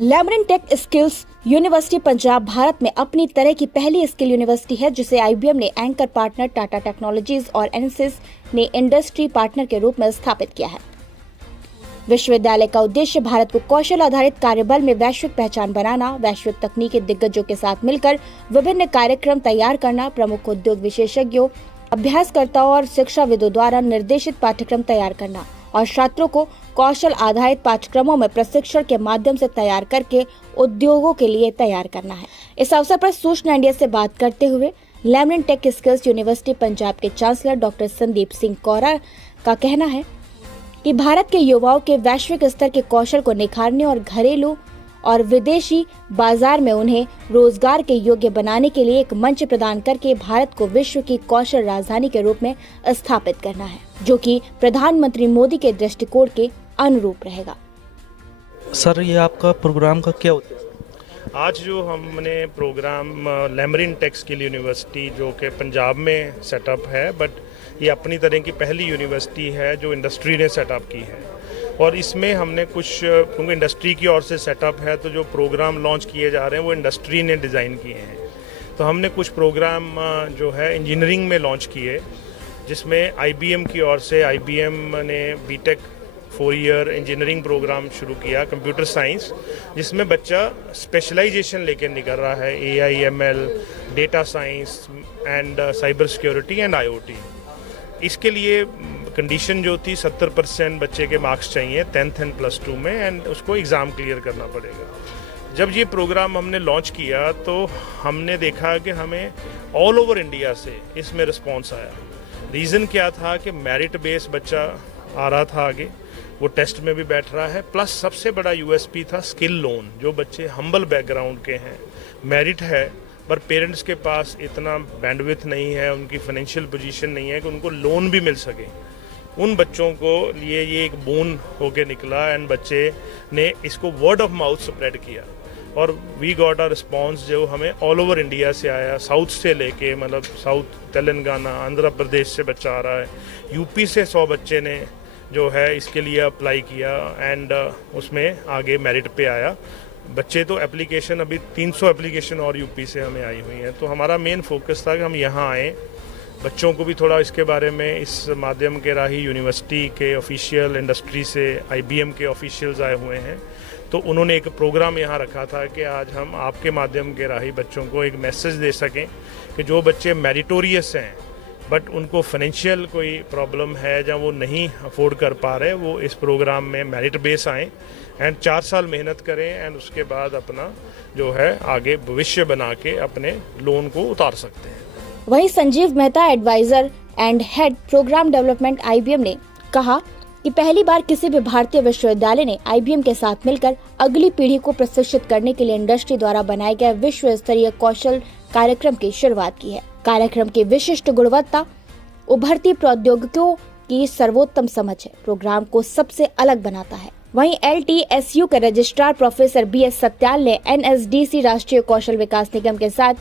लैमरिन tech skills university Punjab Bharat में अपनी तरह की पहली स्किल यूनिवर्सिटी है, जिसे आईबीएम ने एंकर पार्टनर टाटा टेक्नोलॉजीज और एनसिस ने इंडस्ट्री पार्टनर के रूप में स्थापित किया है। विश्वविद्यालय का उद्देश्य भारत को कौशल आधारित कार्यबल में वैश्विक पहचान बनाना, वैश्विक तकनीकी दिग्गजों के साथ मिलकर विभिन्न कार्यक्रम तैयार करना, प्रमुख उद्योग विशेषज्ञों, अभ्यासकर्ताओं और शिक्षाविदों द्वारा निर्देशित पाठ्यक्रम तैयार करना और छात्रों को कौशल आधारित पाठ्यक्रमों में प्रशिक्षण के माध्यम से तैयार करके उद्योगों के लिए तैयार करना है। इस अवसर पर सूचना इंडिया से बात करते हुए लैमरिन टेक स्किल्स यूनिवर्सिटी पंजाब के चांसलर डॉक्टर संदीप सिंह कौरा का कहना है कि भारत के युवाओं के वैश्विक स्तर के कौशल को निखारने और घरेलू और विदेशी बाजार में उन्हें रोजगार के योग्य बनाने के लिए एक मंच प्रदान करके भारत को विश्व की कौशल राजधानी के रूप में स्थापित करना है, जो कि प्रधानमंत्री मोदी के दृष्टिकोण के अनुरूप रहेगा। सर, ये आपका प्रोग्राम का क्या उद्देश्य? आज जो हमने प्रोग्राम लैमरिन टेक स्किल यूनिवर्सिटी जो कि पंजाब में सेटअप है, बट ये अपनी तरह की पहली यूनिवर्सिटी है जो इंडस्ट्री ने सेटअप की है। और इसमें हमने कुछ, क्योंकि इंडस्ट्री की ओर से सेटअप है, तो जो प्रोग्राम लॉन्च किए जा रहे हैं वो इंडस्ट्री ने डिज़ाइन किए हैं। तो हमने कुछ प्रोग्राम जो है इंजीनियरिंग में लॉन्च किए, जिसमें आईबीएम की ओर से आईबीएम ने बीटेक 4 ईयर इंजीनियरिंग प्रोग्राम शुरू किया, कंप्यूटर साइंस, जिसमें बच्चा स्पेशलाइजेशन लेकर निकल रहा है, AI, ML, data science and cyber security and IoT. इसके लिए कंडीशन जो थी 70% बच्चे के मार्क्स चाहिए 10th एंड +2 में, एंड उसको एग्ज़ाम क्लियर करना पड़ेगा। जब ये प्रोग्राम हमने लॉन्च किया तो हमने देखा कि हमें ऑल ओवर इंडिया से इसमें रिस्पॉन्स आया। रीज़न क्या था कि मेरिट बेस बच्चा आ रहा था आगे, वो टेस्ट में भी बैठ रहा है, प्लस सबसे बड़ा यूएसपी था स्किल लोन। जो बच्चे हम्बल बैकग्राउंड के हैं, मेरिट है पर पेरेंट्स के पास इतना बैंडविड्थ नहीं है, उनकी फाइनेंशियल पोजीशन नहीं है कि उनको लोन भी मिल सके, उन बच्चों को लिए ये एक बोन होके निकला। एंड बच्चे ने इसको वर्ड ऑफ माउथ स्प्रेड किया और वी गॉट अ रिस्पॉन्स जो हमें ऑल ओवर इंडिया से आया, साउथ से लेके, मतलब साउथ, तेलंगाना, आंध्र प्रदेश से बच्चा आ रहा है, यूपी से 100 बच्चे ने जो है इसके लिए अप्लाई किया एंड उसमें आगे मेरिट पे आया। बच्चे तो एप्लीकेशन अभी 300 एप्लीकेशन और यूपी से हमें आई हुई हैं। तो हमारा मेन फोकस था कि हम यहाँ आएँ, बच्चों को भी थोड़ा इसके बारे में इस माध्यम के राही यूनिवर्सिटी के ऑफिशियल, इंडस्ट्री से आईबीएम के ऑफिशियल्स आए हुए हैं, तो उन्होंने एक प्रोग्राम यहाँ रखा था कि आज हम आपके माध्यम के राही बच्चों को एक मैसेज दे सकें कि जो बच्चे मेरिटोरियस हैं बट उनको फाइनेंशियल कोई प्रॉब्लम है या वो नहीं अफोर्ड कर पा रहे, वो इस प्रोग्राम में मेरिट बेस आएँ एंड 4 साल मेहनत करें एंड उसके बाद अपना जो है आगे भविष्य बना के अपने लोन को उतार सकते हैं। वहीं Sanjeev Mehta, adviser and head programme development IBM, ने कहा कि पहली बार किसी भी भारतीय विश्वविद्यालय ने आईबीएम के साथ मिलकर अगली पीढ़ी को प्रशिक्षित करने के लिए इंडस्ट्री द्वारा बनाए गए विश्व स्तरीय कौशल कार्यक्रम की शुरुआत की है। कार्यक्रम की विशिष्ट गुणवत्ता, उभरती प्रौद्योगिकियों की सर्वोत्तम समझ है प्रोग्राम को सबसे अलग बनाता है। वहीं LTSU के रजिस्ट्रार प्रोफेसर BS सत्याल ने NSDC राष्ट्रीय कौशल विकास निगम के साथ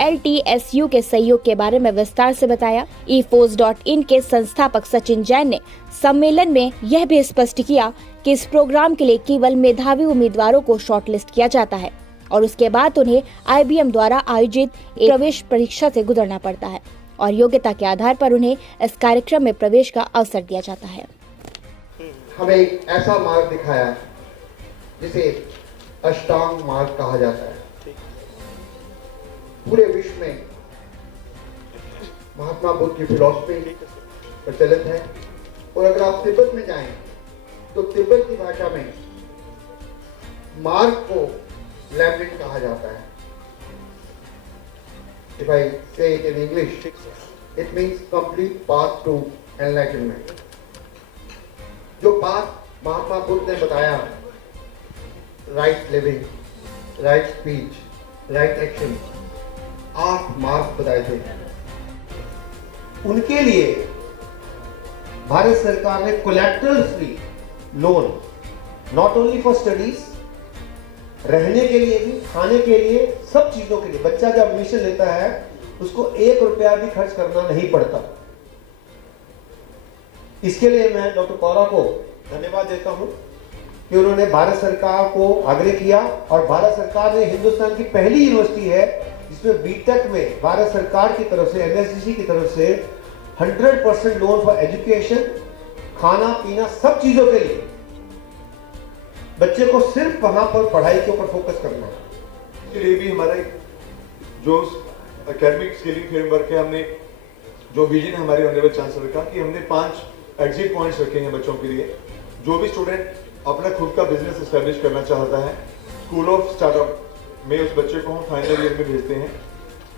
LTSU के सहयोग के बारे में विस्तार से बताया। eForce.in के संस्थापक सचिन जैन ने सम्मेलन में यह भी स्पष्ट किया कि इस प्रोग्राम के लिए केवल मेधावी उम्मीदवारों को शॉर्टलिस्ट किया जाता है और उसके बाद उन्हें IBM द्वारा आयोजित एक प्रवेश परीक्षा से गुजरना पड़ता है और योग्यता के आधार पर उन्हें इस कार्यक्रम में प्रवेश का अवसर दिया जाता है। हमें एक ऐसा मार्ग दिखाया जिसे अष्टांग मार्ग कहा जाता है। पूरे विश्व में महात्मा बुद्ध की फिलॉसफी प्रचलित है और अगर आप तिब्बत में जाएं तो तिब्बत की भाषा में मार्ग को लैमरिन कहा जाता है। If I say it in English, it means complete path to enlightenment. जो बात महात्मा बुद्ध ने बताया, right living, right speech, right action, 8 मार्ग बताए थे। उनके लिए भारत सरकार ने collateral free loan, not only for studies, रहने के लिए भी, खाने के लिए, सब चीजों के लिए बच्चा जब एडमिशन लेता है उसको 1 रुपया भी खर्च करना नहीं पड़ता। इसके लिए मैं डॉक्टर कौरा को धन्यवाद देता हूं कि उन्होंने भारत सरकार को आग्रह किया और भारत सरकार ने हिंदुस्तान की पहली यूनिवर्सिटी है जिसमें बीटेक में भारत सरकार की तरफ से एनएसडीसी की तरफ से 100% लोन फॉर एजुकेशन, खाना पीना सब चीजों के लिए बच्चे को सिर्फ वहां पर पढ़ाई के ऊपर फोकस करना है। इसके लिए भी हमारा जो एकेडमिक स्किलिंग फ्रेमवर्क है, हमने जो विजन है हमारे ऑनरेबल चांसलर का कि हमने 5 एग्जिट पॉइंट्स रखे हैं बच्चों के लिए। जो भी स्टूडेंट अपना खुद का बिजनेस एस्टेब्लिश करना चाहता है, स्कूल ऑफ स्टार्टअप में उस बच्चे को हम फाइनल ईयर में भेजते हैं,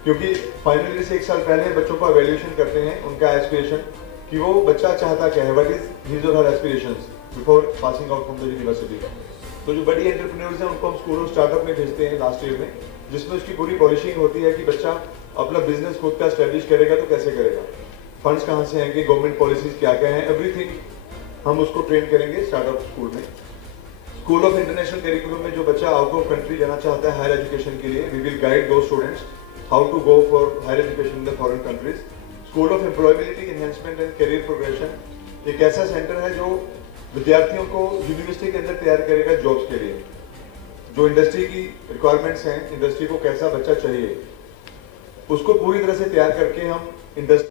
क्योंकि फाइनल ईयर से 1 साल पहले बच्चों को एवेल्यूएशन करते हैं उनका एस्पिरेशन कि वो बच्चा चाहता क्या है, what is his or her aspirations before passing out from the university. तो जो बड़ी एंटरप्रेन्योर्स हैं उनको हम स्कूल ऑफ स्टार्टअप में भेजते हैं लास्ट ईयर में, जिसमें उसकी पूरी पॉलिशिंग होती है कि बच्चा अपना बिजनेस खुद का एस्टेब्लिश करेगा तो कैसे करेगा, फंड्स कहाँ से आएंगे, गवर्नमेंट पॉलिसीज क्या क्या हैं, एवरीथिंग हम उसको ट्रेन करेंगे स्टार्टअप स्कूल में। स्कूल ऑफ इंटरनेशनल करिकुलम में जो बच्चा आउट ऑफ कंट्री जाना चाहता है हायर एजुकेशन के लिए, वी विल गाइड दो students how to go for higher education in the foreign countries. School of employability enhancement and career progression एक ऐसा सेंटर है जो विद्यार्थियों को यूनिवर्सिटी के अंदर तैयार करेगा जॉब्स के लिए। जो इंडस्ट्री की रिक्वायरमेंट्स हैं, इंडस्ट्री को कैसा बच्चा चाहिए, उसको पूरी तरह से तैयार करके हम इंडस्ट्री